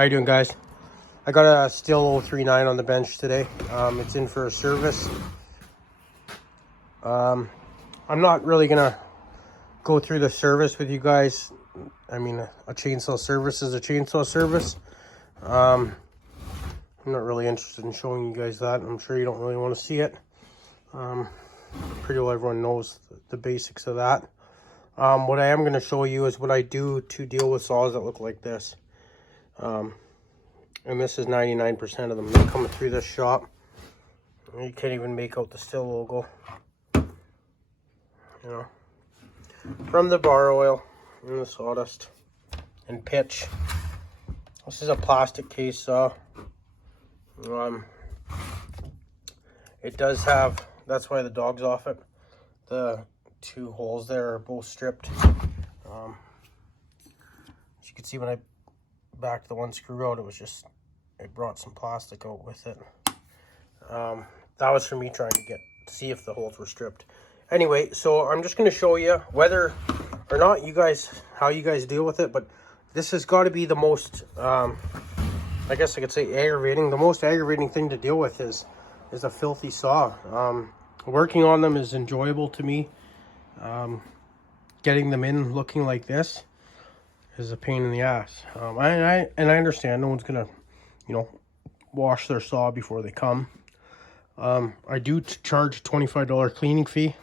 How you doing, guys? I got a Steel 039 on the bench today. It's in for a service. I'm not really gonna go through the service with you guys. I mean, a chainsaw service is a chainsaw service. I'm not really interested in showing you guys that. I'm sure you don't really want to see it. Pretty well everyone knows the basics of that. What I am going to show you is what I do to deal with saws that look like this. And this is 99% of them. They're coming through this shop. You can't even make out the Still logo. You know, from the bar oil and the sawdust and pitch. This is a plastic case saw. It does have, that's why the dog's off it. The two holes there are both stripped. As you can see, when I backed the one screw out, I brought some plastic out with it. That was for me trying to see if the holes were stripped. Anyway, so I'm just going to show you whether or not how you guys deal with it, but this has got to be the most, I guess I could say aggravating. The most aggravating thing to deal with is a filthy saw. Working on them is enjoyable to me. Getting them in looking like this is a pain in the ass. I understand no one's gonna, wash their saw before they come. I do charge $25 cleaning fee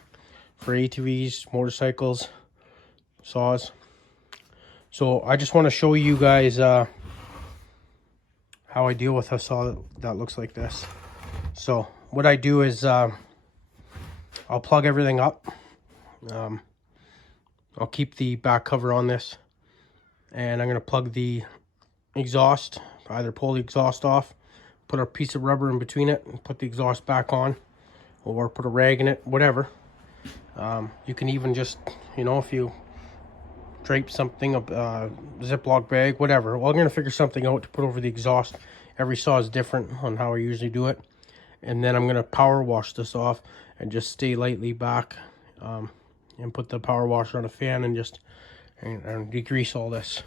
for ATVs, motorcycles, saws. So I just want to show you guys how I deal with a saw that looks like this. So what I do is I'll plug everything up. I'll keep the back cover on this, and I'm going to plug the exhaust, either pull the exhaust off, put a piece of rubber in between it and put the exhaust back on, or put a rag in it, whatever. You can even just, if you drape something, a Ziploc bag, whatever. Well, I'm going to figure something out to put over the exhaust. Every saw is different on how I usually do it. And then I'm going to power wash this off and just stay lightly back, and put the power washer on a fan and just and degrease all this.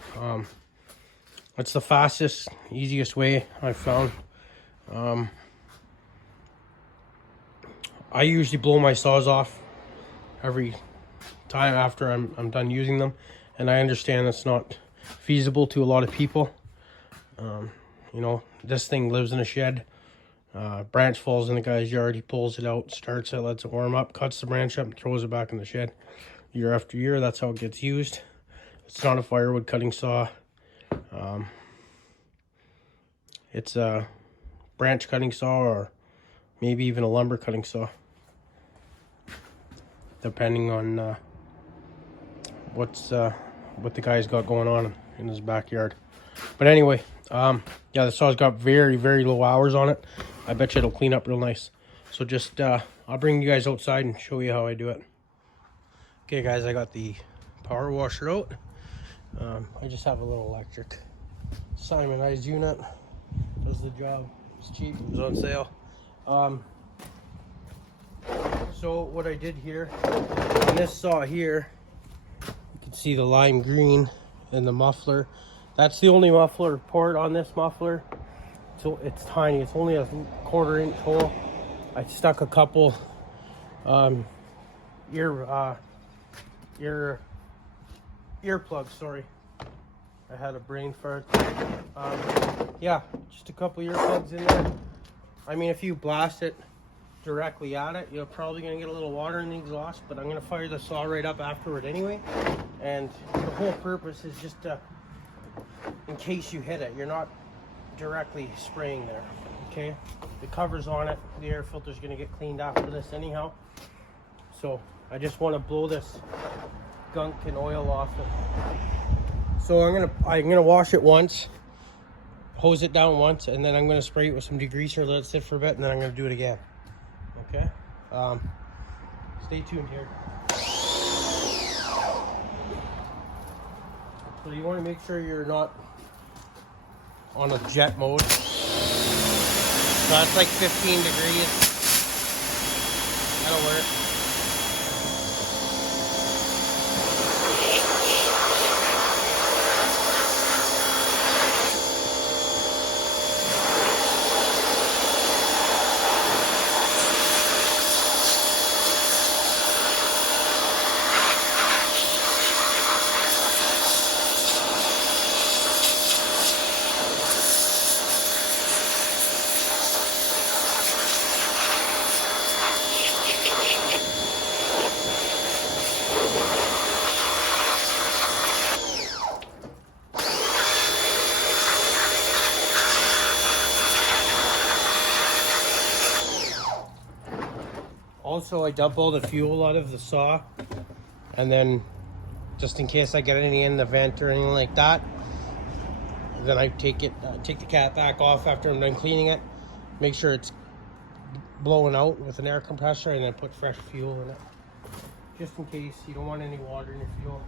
It's the fastest, easiest way I've found. I usually blow my saws off every time after I'm done using them, and I understand that's not feasible to a lot of people. This thing lives in a shed. Branch falls in the guy's yard, he pulls it out, starts it, lets it warm up, cuts the branch up, and throws it back in the shed. Year after year, that's how it gets used. It's not a firewood cutting saw. It's a branch cutting saw, or maybe even a lumber cutting saw, depending on what the guy's got going on in his backyard. But anyway, yeah, the saw's got very, very low hours on it. I bet you it'll clean up real nice. So just, I'll bring you guys outside and show you how I do it. Okay, guys, I got the power washer out. I just have a little electric Simonized unit. Does the job. It's cheap. It was on sale. So what I did here, on this saw here, you can see the lime green and the muffler. That's the only muffler port on this muffler. So it's tiny. It's only a 1/4 inch hole. I stuck a couple earplugs. Sorry, I had a brain fart. Yeah, just a couple earplugs in there. I mean, if you blast it directly at it, you're probably gonna get a little water in the exhaust. But I'm gonna fire the saw right up afterward anyway. And the whole purpose is just in case you hit it, you're not directly spraying there. Okay, the cover's on it. The air filter's gonna get cleaned after this anyhow. So I just want to blow this gunk and oil off it. So I'm gonna wash it once, hose it down once, and then I'm gonna spray it with some degreaser, let it sit for a bit, and then I'm gonna do it again. Okay, stay tuned here. So you want to make sure you're not on a jet mode. So that's like 15 degrees. That'll work. also I dump all the fuel out of the saw, and then just in case I get any in the vent or anything like that, then I take the cap back off after I'm done cleaning it, make sure it's blowing out with an air compressor, and then put fresh fuel in it, just in case you don't want any water in your fuel.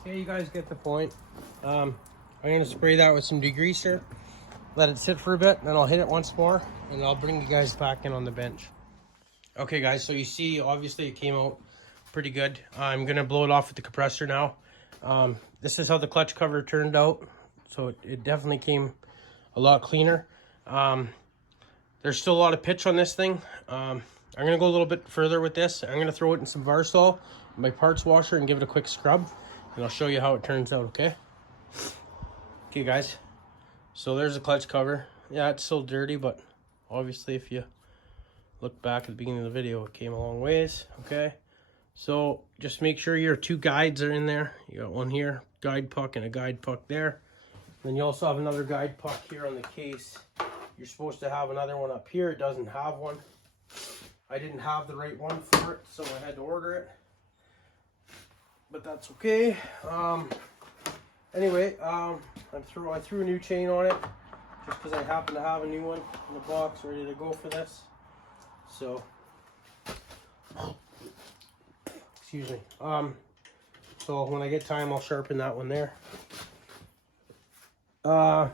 Okay, you guys get the point. I'm going to spray that with some degreaser, let it sit for a bit, then I'll hit it once more, and I'll bring you guys back in on the bench. Okay guys, so you see obviously it came out pretty good. I'm going to blow it off with the compressor now. This is how the clutch cover turned out, so it definitely came a lot cleaner. There's still a lot of pitch on this thing. I'm going to go a little bit further with this. I'm going to throw it in some Varsol, my parts washer, and give it a quick scrub, and I'll show you how it turns out, okay? Okay guys, so there's the clutch cover. Yeah, it's still dirty, but obviously if you look back at the beginning of the video, it came a long ways, okay? So just make sure your two guides are in there. You got one here, guide puck, and a guide puck there. Then you also have another guide puck here on the case. You're supposed to have another one up here. It doesn't have one. I didn't have the right one for it, so I had to order it. But that's okay. Anyway, I threw a new chain on it just because I happen to have a new one in the box ready to go for this. So, excuse me. So when I get time, I'll sharpen that one there. I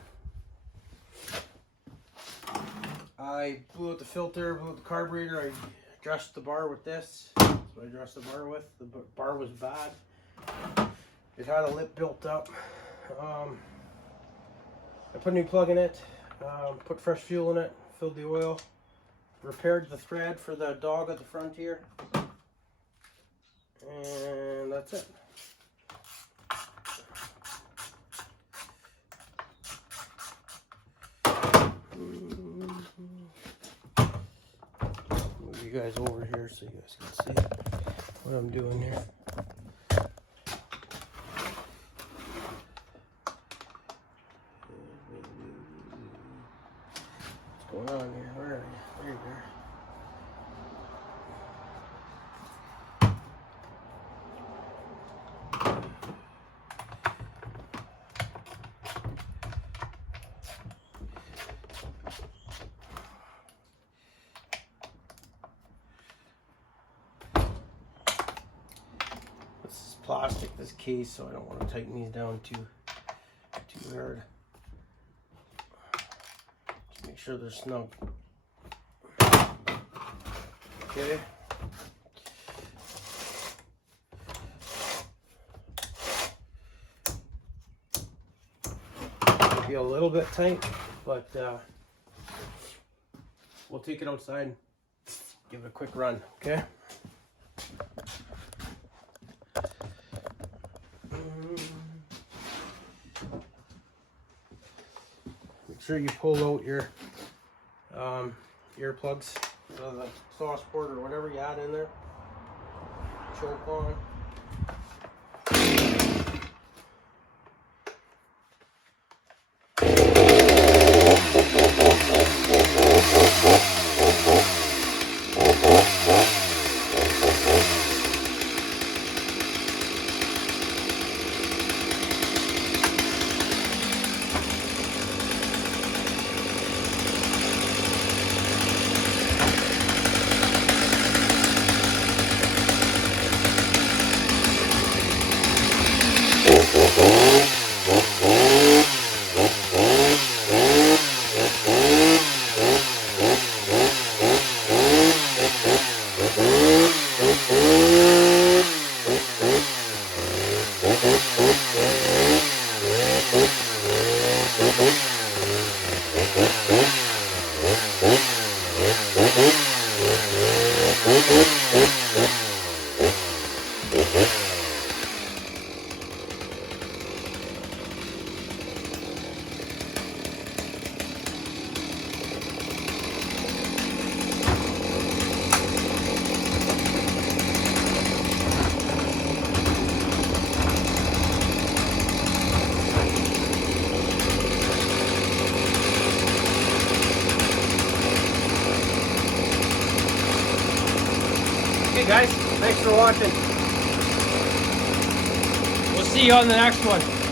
blew out the filter, blew out the carburetor. I dressed the bar with this. That's what I dressed the bar with. The bar was bad. It had a lip built up. I put a new plug in it, put fresh fuel in it, filled the oil, repaired the thread for the dog at the front here, and that's it. Move you guys over here so you guys can see what I'm doing here. What's going on here? Where are you? There you are. This is plastic, this case, so I don't want to tighten these down too hard. Just make sure they're snug. Okay. Be a little bit tight, but we'll take it outside and give it a quick run, okay? Make sure you pull out your earplugs, the sauce port or whatever you add in there. Choke on. Okay guys, thanks for watching. We'll see you on the next one.